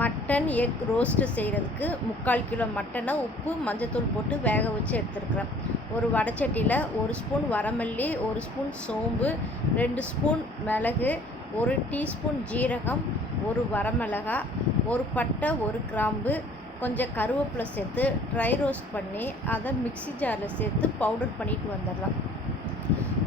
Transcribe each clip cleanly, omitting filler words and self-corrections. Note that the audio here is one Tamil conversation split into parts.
மட்டன் எக் ரோஸ்ட்டு செய்கிறதுக்கு 3/4 கிலோ மட்டனை உப்பு மஞ்சத்தூள் போட்டு வேக வச்சு எடுத்துருக்குறேன். ஒரு வடைச்சட்டியில் 1 ஸ்பூன் வரமல்லி, 1 ஸ்பூன் சோம்பு, 2 ஸ்பூன் மிளகு, 1 டீஸ்பூன் ஜீரகம், 1 வரமிளகா, 1 பட்டை, 1 கிராம்பு, கொஞ்சம் கருவேப்பிலை சேர்த்து ட்ரை ரோஸ்ட் பண்ணி அதை மிக்ஸி ஜாரில் சேர்த்து பவுடர் பண்ணிட்டு வந்துடலாம்.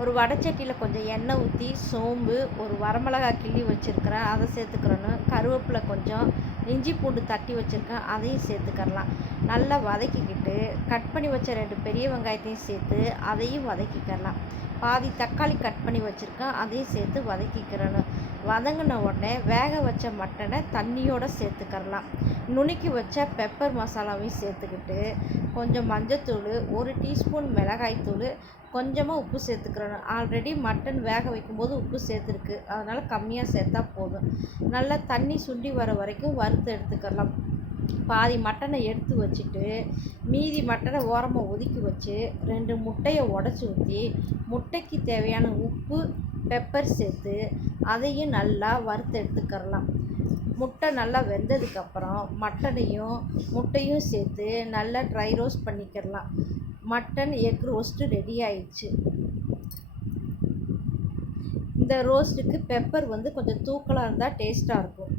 ஒரு வடைச்சட்டியில் கொஞ்சம் எண்ணெய் ஊற்றி சோம்பு, ஒரு வரமிளகா கிள்ளி வச்சுருக்கிறேன் அதை சேர்த்துக்கிறேன்னு, கருவேப்பிலை கொஞ்சம், இஞ்சி பூண்டு தட்டி வச்சுருக்கேன் அதையும் சேர்த்துக்கிறலாம். நல்லா வதக்கிக்கிட்டு கட் பண்ணி வச்ச 2 பெரிய வெங்காயத்தையும் சேர்த்து அதையும் வதக்கிக்கிறலாம். பாதி தக்காளி கட் பண்ணி வச்சுருக்கேன் அதையும் சேர்த்து வதக்கிக்கிறேன்னு. வதங்கின உடனே வேக வச்ச மட்டனை தண்ணியோடு சேர்த்துக்கிறலாம். நுணுக்கி வச்ச பெப்பர் மசாலாவையும் சேர்த்துக்கிட்டு கொஞ்சம் மஞ்சத்தூள், 1 டீஸ்பூன் மிளகாய்த்தூள், கொஞ்சமாக உப்பு சேர்த்துக்கிறணும். ஆல்ரெடி மட்டன் வேக வைக்கும்போது உப்பு சேர்த்துருக்கு, அதனால் கம்மியாக சேர்த்தா போதும். நல்லா தண்ணி சுண்டி வர வரைக்கும் வறுத்து எடுத்துக்கலாம். பாதி மட்டனை எடுத்து வச்சுட்டு மீதி மட்டனை ஓரமாக ஒதுக்கி வச்சு 2 முட்டையை உடச்சி ஊற்றி முட்டைக்கு தேவையான உப்பு, பெப்பர் சேர்த்து அதையும் நல்லா வறுத்து எடுத்துக்கிறலாம். முட்டை நல்லா வெந்ததுக்கப்புறம் மட்டனையும் முட்டையும் சேர்த்து நல்லா ட்ரை ரோஸ்ட் பண்ணிக்கிறலாம். மட்டன் எக் ரோஸ்ட்டு ரெடி ஆயிடுச்சு. இந்த ரோஸ்ட்டுக்கு பெப்பர் கொஞ்சம் தூக்கலாக இருந்தால் டேஸ்ட்டாக இருக்கும்.